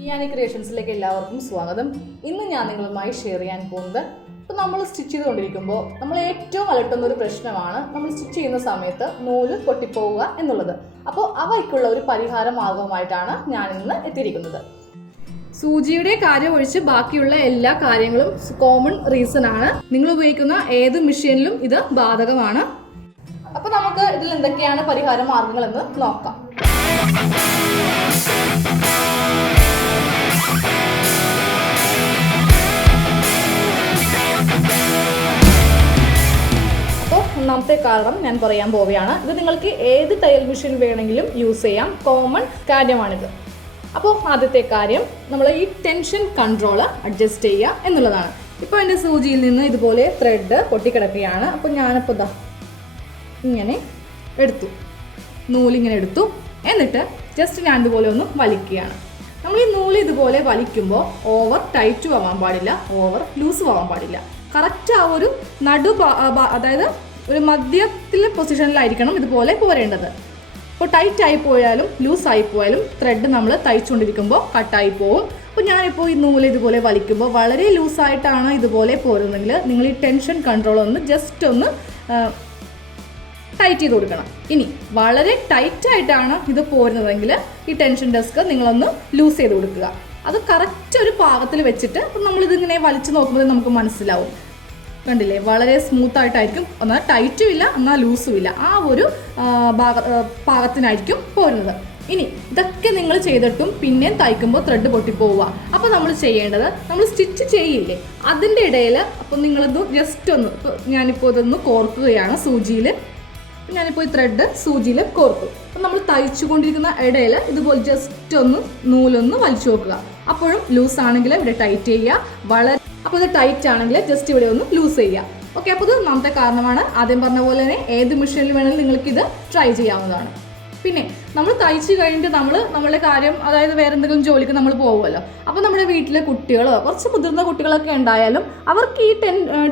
ടിയാനി ക്രിയേഷൻസിലേക്ക് എല്ലാവർക്കും സ്വാഗതം. ഇന്ന് ഞാൻ നിങ്ങളുമായി ഷെയർ ചെയ്യാൻ പോകുന്നത്, ഇപ്പോൾ നമ്മൾ സ്റ്റിച്ച് ചെയ്തുകൊണ്ടിരിക്കുമ്പോൾ നമ്മൾ ഏറ്റവും അലട്ടുന്ന ഒരു പ്രശ്നമാണ് നമ്മൾ സ്റ്റിച്ച് ചെയ്യുന്ന സമയത്ത് നൂല് പൊട്ടിപ്പോവുക എന്നുള്ളത്. അപ്പോൾ അവയ്ക്കുള്ള ഒരു പരിഹാര മാർഗവുമായിട്ടാണ് ഞാൻ ഇന്ന് എത്തിയിരിക്കുന്നത്. സൂചിയുടെ കാര്യം ഒഴിച്ച് ബാക്കിയുള്ള എല്ലാ കാര്യങ്ങളും കോമൺ റീസൺ ആണ്. നിങ്ങൾ ഉപയോഗിക്കുന്ന ഏത് മെഷീനിലും ഇത് ബാധകമാണ്. അപ്പോൾ നമുക്ക് ഇതിൽ എന്തൊക്കെയാണ് പരിഹാര മാർഗങ്ങൾ എന്ന് നോക്കാം. ഒന്നാമത്തെ കാരണം ഞാൻ പറയാൻ പോവുകയാണ്. ഇത് നിങ്ങൾക്ക് ഏത് തയ്യൽ മെഷീൻ വേണമെങ്കിലും യൂസ് ചെയ്യാം, കോമൺ കാര്യമാണിത്. അപ്പോൾ ആദ്യത്തെ കാര്യം, നമ്മൾ ഈ ടെൻഷൻ കൺട്രോൾ അഡ്ജസ്റ്റ് ചെയ്യുക എന്നുള്ളതാണ്. ഇപ്പോൾ എൻ്റെ സൂചിയിൽ നിന്ന് ഇതുപോലെ ത്രെഡ് പൊട്ടിക്കിടക്കുകയാണ്. അപ്പോൾ ഞാനിപ്പോൾ ഇതാ ഇങ്ങനെ എടുത്തു, നൂലിങ്ങനെ എടുത്തു, എന്നിട്ട് ജസ്റ്റ് ഞാൻ ഇതുപോലെ ഒന്ന് വലിക്കുകയാണ്. നമ്മൾ ഈ നൂല് ഇതുപോലെ വലിക്കുമ്പോൾ ഓവർ ടൈറ്റും ആവാൻ പാടില്ല, ഓവർ ലൂസും ആവാൻ പാടില്ല. കറക്റ്റ് ആ ഒരു അതായത് ഒരു മധ്യത്തിലെ പൊസിഷനിലായിരിക്കണം ഇതുപോലെ പോരേണ്ടത്. അപ്പോൾ ടൈറ്റ് ആയി പോയാലും ലൂസായി പോയാലും ത്രെഡ് നമ്മൾ തയ്ച്ചുകൊണ്ടിരിക്കുമ്പോൾ കട്ടായി പോവും. അപ്പോൾ ഞാനിപ്പോൾ ഈ നൂല് ഇതുപോലെ വലിക്കുമ്പോൾ വളരെ ലൂസായിട്ടാണ് ഇതുപോലെ പോരുന്നതെങ്കിൽ നിങ്ങൾ ഈ ടെൻഷൻ കൺട്രോൾ ഒന്ന് ജസ്റ്റ് ഒന്ന് ടൈറ്റ് ചെയ്ത് കൊടുക്കണം. ഇനി വളരെ ടൈറ്റായിട്ടാണ് ഇത് പോരുന്നതെങ്കിൽ ഈ ടെൻഷൻ ഡെസ്ക് നിങ്ങളൊന്ന് ലൂസ് ചെയ്ത് കൊടുക്കുക. അത് കറക്റ്റ് ഒരു പാകത്തിൽ വെച്ചിട്ട് അപ്പം നമ്മളിതിങ്ങനെ വലിച്ചു നോക്കുമ്പോൾ നമുക്ക് മനസ്സിലാവും. കണ്ടില്ലേ, വളരെ സ്മൂത്തായിട്ടായിരിക്കും, എന്നാൽ ടൈറ്റും ഇല്ല എന്നാൽ ലൂസും ഇല്ല, ആ ഒരു പാകത്തിനായിരിക്കും പോരുന്നത്. ഇനി ഇതൊക്കെ നിങ്ങൾ ചെയ്തിട്ടും പിന്നെ തയ്ക്കുമ്പോൾ ത്രെഡ് പൊട്ടിപ്പോവുക. അപ്പോൾ നമ്മൾ ചെയ്യേണ്ടത്, നമ്മൾ സ്റ്റിച്ച് ചെയ്യില്ലേ അതിൻ്റെ ഇടയിൽ അപ്പോൾ നിങ്ങളിത് ജസ്റ്റ് ഒന്ന്, ഇപ്പോൾ ഞാനിപ്പോൾ ഇതൊന്ന് കോർക്കുകയാണ് സൂചിയിൽ. ഞാനിപ്പോൾ ഈ ത്രെഡ് സൂചിയിൽ കോർത്തു. അപ്പം നമ്മൾ തയ്ച്ചു കൊണ്ടിരിക്കുന്ന ഇടയിൽ ഇതുപോലെ ജസ്റ്റ് ഒന്ന് നൂലൊന്ന് വലിച്ചു നോക്കുക. അപ്പോഴും ലൂസ് ആണെങ്കിൽ ഇവിടെ ടൈറ്റ് ചെയ്യുക, അപ്പോൾ ഇത് ടൈറ്റ് ആണെങ്കിൽ ജസ്റ്റ് ഇവിടെ ഒന്ന് ലൂസ് ചെയ്യുക. ഓക്കെ, അപ്പോൾ ഇത് ഒന്നാമത്തെ കാരണമാണ്. ആദ്യം പറഞ്ഞ പോലെ തന്നെ ഏത് മെഷീനിൽ വേണമെങ്കിലും നിങ്ങൾക്കിത് ട്രൈ ചെയ്യാവുന്നതാണ്. പിന്നെ നമ്മൾ തയ്ച്ച് കഴിഞ്ഞിട്ട് നമ്മളുടെ കാര്യം, അതായത് വേറെ എന്തെങ്കിലും ജോലിക്ക് നമ്മൾ പോകുമല്ലോ. അപ്പോൾ നമ്മുടെ വീട്ടിലെ കുട്ടികളോ കുറച്ച് മുതിർന്ന കുട്ടികളൊക്കെ ഉണ്ടായാലും അവർക്ക് ഈ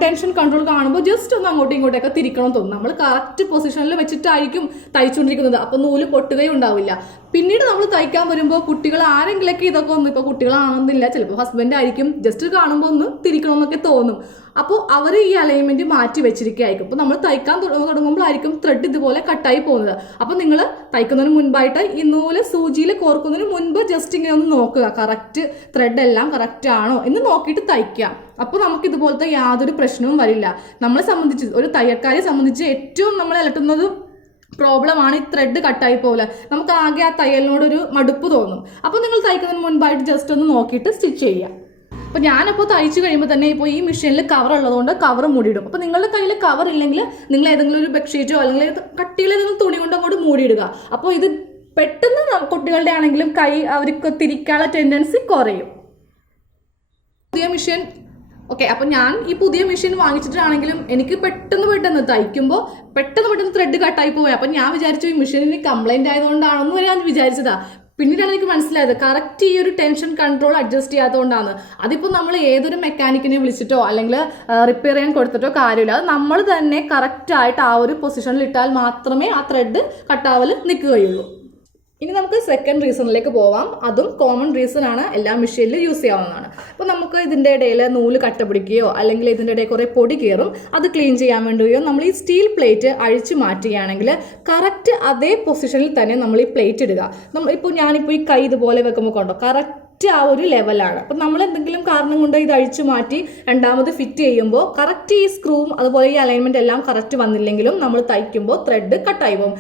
ടെൻഷൻ കൺട്രോൾ കാണുമ്പോൾ ജസ്റ്റ് ഒന്ന് അങ്ങോട്ടും ഇങ്ങോട്ടൊക്കെ തിരിക്കണം തോന്നും. നമ്മൾ കറക്റ്റ് പൊസിഷനിൽ വെച്ചിട്ടായിരിക്കും തയ്ച്ചുകൊണ്ടിരിക്കുന്നത്. അപ്പോൾ നൂല് പൊട്ടുകയും ഉണ്ടാവില്ല. പിന്നീട് നമ്മൾ തയ്ക്കാൻ വരുമ്പോൾ കുട്ടികൾ ആരെങ്കിലൊക്കെ ഇതൊക്കെ ഒന്ന്, ഇപ്പോൾ കുട്ടികളാണെന്നില്ല, ചിലപ്പോൾ ഹസ്ബൻഡ് ആയിരിക്കും, ജസ്റ്റ് കാണുമ്പോൾ ഒന്ന് തിരിക്കണമെന്നൊക്കെ തോന്നും. അപ്പോൾ അവർ ഈ അലൈൻമെൻറ്റ് മാറ്റി വെച്ചിരിക്കുകയായിരിക്കും. അപ്പോൾ നമ്മൾ തയ്ക്കാൻ തുടങ്ങുമ്പോഴായിരിക്കും ത്രെഡ് ഇതുപോലെ കട്ടായി പോകുന്നത്. അപ്പോൾ നിങ്ങൾ തയ്ക്കുന്നതിന് മുൻപായിട്ട് ഈ നൂല് സൂചിയിൽ കോർക്കുന്നതിന് മുൻപ് ജസ്റ്റ് ഇങ്ങനെ ഒന്ന് നോക്കുക, കറക്റ്റ് ത്രെഡ് എല്ലാം കറക്റ്റ് ആണോ എന്ന് നോക്കിയിട്ട് തയ്ക്കുക. അപ്പോൾ നമുക്ക് ഇതുപോലത്തെ യാതൊരു പ്രശ്നവും വരില്ല. നമ്മളെ സംബന്ധിച്ച്, ഒരു തയ്യൽക്കാരെ സംബന്ധിച്ച് ഏറ്റവും നമ്മളെ അലട്ടുന്നത് പ്രോബ്ലമാണ് ഈ ത്രെഡ് കട്ടായി പോകില്ല. നമുക്ക് ആകെ ആ തയ്യലിനോടൊരു മടുപ്പ് തോന്നും. അപ്പോൾ നിങ്ങൾ തയ്ക്കുന്നതിന് മുൻപായിട്ട് ജസ്റ്റ് ഒന്ന് നോക്കിയിട്ട് സ്റ്റിച്ച് ചെയ്യുക. അപ്പോൾ ഞാനപ്പോൾ തയ്ച്ച് കഴിയുമ്പോൾ തന്നെ ഇപ്പോൾ ഈ മെഷീനിൽ കവർ ഉള്ളതുകൊണ്ട് കവർ മൂടിയിടും. അപ്പോൾ നിങ്ങളുടെ കയ്യിൽ കവർ ഇല്ലെങ്കിൽ നിങ്ങൾ ഏതെങ്കിലും ഒരു ബെഡ്ഷീറ്റോ അല്ലെങ്കിൽ കട്ടിയിൽ ഏതെങ്കിലും തുണി കൊണ്ട് അങ്ങോട്ട് മൂടിയിടുക. അപ്പോൾ ഇത് പെട്ടെന്ന് കുട്ടികളുടെ ആണെങ്കിലും കൈ അവർക്ക് തിരിക്കാനുള്ള ടെൻഡൻസി കുറയും. പുതിയ മെഷീൻ ഓക്കെ, അപ്പോൾ ഞാൻ ഈ പുതിയ മെഷീൻ വാങ്ങിച്ചിട്ടാണെങ്കിലും എനിക്ക് പെട്ടെന്ന് തയ്ക്കുമ്പോൾ പെട്ടെന്ന് ത്രെഡ് കട്ടായി പോയി. അപ്പം ഞാൻ വിചാരിച്ചു ഈ മെഷീനിന് കംപ്ലൈൻറ്റ് ആയതുകൊണ്ടാണെന്ന് ഞാൻ വിചാരിച്ചതാ. പിന്നീടാണ് എനിക്ക് മനസ്സിലായത് കറക്റ്റ് ഈ ഒരു ടെൻഷൻ കൺട്രോൾ അഡ്ജസ്റ്റ് ചെയ്യാത്തതുകൊണ്ടാണ്. അതിപ്പോൾ നമ്മൾ ഏതൊരു മെക്കാനിക്കിനെ വിളിച്ചിട്ടോ അല്ലെങ്കിൽ റിപ്പയർ ചെയ്യാൻ കൊടുത്തിട്ടോ കാര്യമില്ല. അത് നമ്മൾ തന്നെ കറക്റ്റായിട്ട് ആ ഒരു പൊസിഷനിൽ ഇട്ടാൽ മാത്രമേ ആ ത്രെഡ് കട്ടാവൽ നിൽക്കുകയുള്ളൂ. ഇനി നമുക്ക് സെക്കൻഡ് റീസണിലേക്ക് പോവാം. അതും കോമൺ റീസൺ ആണ്, എല്ലാ മെഷീനിലും യൂസ് ചെയ്യാവുന്നതാണ്. അപ്പോൾ നമുക്ക് ഇതിൻ്റെ ഇടയിൽ നൂല് കട്ട പിടിക്കുകയോ അല്ലെങ്കിൽ ഇതിൻ്റെ ഇടയിൽ കുറേ പൊടി കയറും, അത് ക്ലീൻ ചെയ്യാൻ വേണ്ടിയോ നമ്മൾ ഈ സ്റ്റീൽ പ്ലേറ്റ് അഴിച്ചു മാറ്റുകയാണെങ്കിൽ കറക്റ്റ് അതേ പൊസിഷനിൽ തന്നെ നമ്മൾ ഈ പ്ലേറ്റ് ഇടുക. ഇപ്പോൾ ഞാനിപ്പോൾ ഈ കൈ ഇതുപോലെ വെക്കുമ്പോൾ കണ്ടോ കറക്റ്റ് ആ ഒരു ലെവലാണ്. അപ്പം നമ്മൾ എന്തെങ്കിലും കാരണം കൊണ്ട് ഇത് അഴിച്ചു മാറ്റി രണ്ടാമത് ഫിറ്റ് ചെയ്യുമ്പോൾ കറക്റ്റ് ഈ സ്ക്രൂവും അതുപോലെ ഈ അലൈൻമെൻറ്റ് എല്ലാം കറക്റ്റ് വന്നില്ലെങ്കിലും നമ്മൾ തയ്ക്കുമ്പോൾ ത്രെഡ് കട്ടായി പോകും.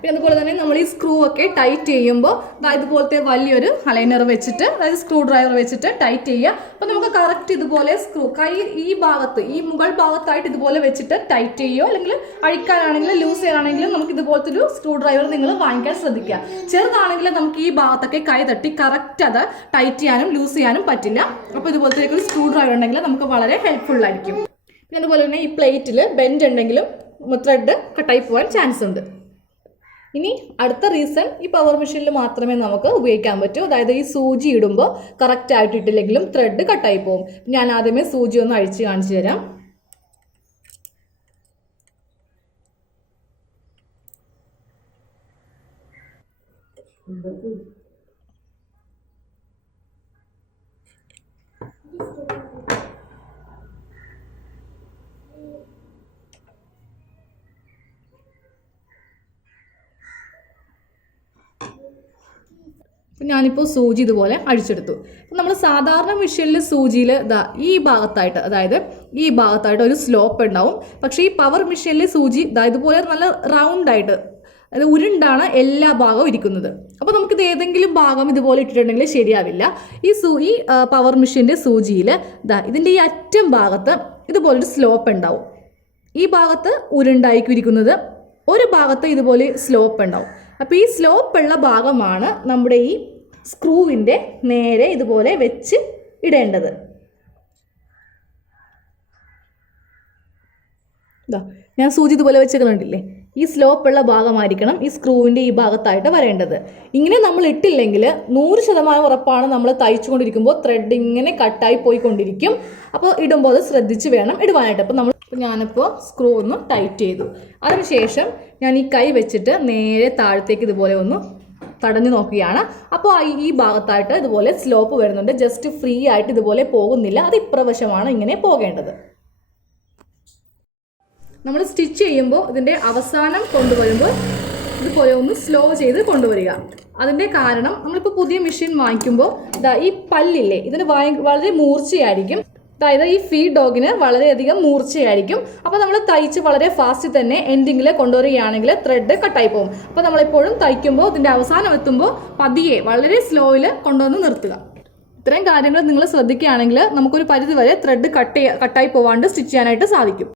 പിന്നെ അതുപോലെ തന്നെ നമ്മൾ ഈ സ്ക്രൂ ഒക്കെ ടൈറ്റ് ചെയ്യുമ്പോൾ ഇതുപോലത്തെ വലിയൊരു അലൈനർ വെച്ചിട്ട്, അതായത് സ്ക്രൂ ഡ്രൈവർ വെച്ചിട്ട് ടൈറ്റ് ചെയ്യുക. അപ്പോൾ നമുക്ക് കറക്റ്റ് ഇതുപോലെ സ്ക്രൂ കൈ ഈ ഭാഗത്ത്, ഈ മുകൾ ഭാഗത്തായിട്ട് ഇതുപോലെ വെച്ചിട്ട് ടൈറ്റ് ചെയ്യുകയോ അല്ലെങ്കിൽ അഴിക്കാനാണെങ്കിലും ലൂസ് ചെയ്യാനാണെങ്കിലും നമുക്ക് ഇതുപോലത്തെ ഒരു സ്ക്രൂ ഡ്രൈവർ നിങ്ങൾ വാങ്ങിക്കാൻ ശ്രദ്ധിക്കുക. ചെറുതാണെങ്കിൽ നമുക്ക് ഈ ഭാഗത്തൊക്കെ കൈ തട്ടി കറക്റ്റ് അത് ടൈറ്റ് ചെയ്യാനും ലൂസ് ചെയ്യാനും പറ്റില്ല. അപ്പോൾ ഇതുപോലത്തെ ഒരു സ്ക്രൂ ഡ്രൈവർ ഉണ്ടെങ്കിൽ നമുക്ക് വളരെ ഹെൽപ്ഫുൾ ആയിരിക്കും. പിന്നെ അതുപോലെ തന്നെ ഈ പ്ലേറ്റിൽ ബെൻഡ് ഉണ്ടെങ്കിലും ത്രെഡ് കട്ടായി പോകാൻ ചാൻസ് ഉണ്ട്. ഇനി അടുത്ത റീസൺ, ഈ പവർ മെഷീനിൽ മാത്രമേ നമുക്ക് ഉപയോഗിക്കാൻ പറ്റൂ. അതായത് ഈ സൂചി ഇടുമ്പോൾ കറക്റ്റ് ആയിട്ട് ഇട്ടില്ലെങ്കിലും ത്രെഡ് കട്ടായി പോകും. ഞാൻ ആദ്യമേ സൂചി ഒന്ന് അഴിച്ച് കാണിച്ചു തരാം. ഞാനിപ്പോൾ സൂചി ഇതുപോലെ അഴിച്ചെടുത്തു. നമ്മൾ സാധാരണ മെഷീനിൽ സൂചിയിൽ ഈ ഭാഗത്തായിട്ട്, അതായത് ഈ ഭാഗത്തായിട്ട് ഒരു സ്ലോപ്പ് ഉണ്ടാവും. പക്ഷേ ഈ പവർ മെഷീനിൽ സൂചി ഇതുപോലെ നല്ല റൗണ്ടായിട്ട്, അതായത് ഉരുണ്ടാണ് എല്ലാ ഭാഗവും ഇരിക്കുന്നത്. അപ്പോൾ നമുക്കിത് ഏതെങ്കിലും ഭാഗം ഇതുപോലെ ഇട്ടിട്ടുണ്ടെങ്കിൽ ശരിയാവില്ല. ഈ പവർ മെഷീൻ്റെ സൂചിയിൽ ഇതിൻ്റെ ഈ അറ്റം ഭാഗത്ത് ഇതുപോലൊരു സ്ലോപ്പ് ഉണ്ടാവും. ഈ ഭാഗത്ത് ഉരുണ്ടായിരിക്കും ഇരിക്കുന്നത്, ഒരു ഭാഗത്ത് ഇതുപോലെ സ്ലോപ്പ് ഉണ്ടാവും. അപ്പോൾ ഈ സ്ലോപ്പുള്ള ഭാഗമാണ് നമ്മുടെ ഈ സ്ക്രൂവിൻ്റെ നേരെ ഇതുപോലെ വെച്ച് ഇടേണ്ടത്. ഞാൻ സൂചി ഇതുപോലെ വെച്ചിട്ടുണ്ടില്ലേ, ഈ സ്ലോപ്പുള്ള ഭാഗമായിരിക്കണം ഈ സ്ക്രൂവിൻ്റെ ഈ ഭാഗത്തായിട്ട് വരേണ്ടത്. ഇങ്ങനെ നമ്മൾ ഇട്ടില്ലെങ്കിൽ 100% ഉറപ്പാണ് നമ്മൾ തയ്ച്ചുകൊണ്ടിരിക്കുമ്പോൾ ത്രെഡ് ഇങ്ങനെ കട്ടായി പോയിക്കൊണ്ടിരിക്കും. അപ്പോൾ ഇടുമ്പോൾ അത് ശ്രദ്ധിച്ച് വേണം ഇടുവാനായിട്ട്. അപ്പോൾ ഞാനിപ്പോൾ സ്ക്രൂ ഒന്ന് ടൈറ്റ് ചെയ്തു. അതിനുശേഷം ഞാൻ ഈ കൈ വെച്ചിട്ട് നേരെ താഴത്തേക്ക് ഇതുപോലെ ഒന്ന് തടഞ്ഞു നോക്കുകയാണ്. അപ്പോൾ ഈ ഭാഗത്തായിട്ട് ഇതുപോലെ സ്ലോപ്പ് വരുന്നുണ്ട്. ജസ്റ്റ് ഫ്രീ ആയിട്ട് ഇതുപോലെ പോകുന്നില്ല, അത് ഇപ്രവശമാണ് ഇങ്ങനെ പോകേണ്ടത്. നമ്മൾ സ്റ്റിച്ച് ചെയ്യുമ്പോൾ ഇതിൻ്റെ അവസാനം കൊണ്ടുവരുമ്പോൾ ഇതുപോലെ ഒന്ന് സ്ലോ ചെയ്ത് കൊണ്ടുവരിക. അതിൻ്റെ കാരണം നമ്മളിപ്പോൾ പുതിയ മെഷീൻ വാങ്ങിക്കുമ്പോൾ ഈ പല്ലില്ലേ, ഇതിന് വളരെ മൂർച്ചയായിരിക്കും. അതായത് ഈ ഫീഡ് ഡോഗിന് വളരെയധികം മൂർച്ചയായിരിക്കും. അപ്പോൾ നമ്മൾ തയ്ച്ച് വളരെ ഫാസ്റ്റ് തന്നെ എൻഡിങ്ങിൽ കൊണ്ടുവരികയാണെങ്കിൽ ത്രെഡ് കട്ടായി പോകും. അപ്പോൾ നമ്മളെപ്പോഴും തയ്ക്കുമ്പോൾ ഇതിൻ്റെ അവസാനം എത്തുമ്പോൾ പതിയെ വളരെ സ്ലോയിൽ കൊണ്ടുവന്ന് നിർത്തുക. ഇത്രയും കാര്യങ്ങൾ നിങ്ങൾ ശ്രദ്ധിക്കുകയാണെങ്കിൽ നമുക്കൊരു പരിധിവരെ ത്രെഡ് കട്ടായി പോവാണ്ട് സ്റ്റിച്ച് ചെയ്യാനായിട്ട് സാധിക്കും.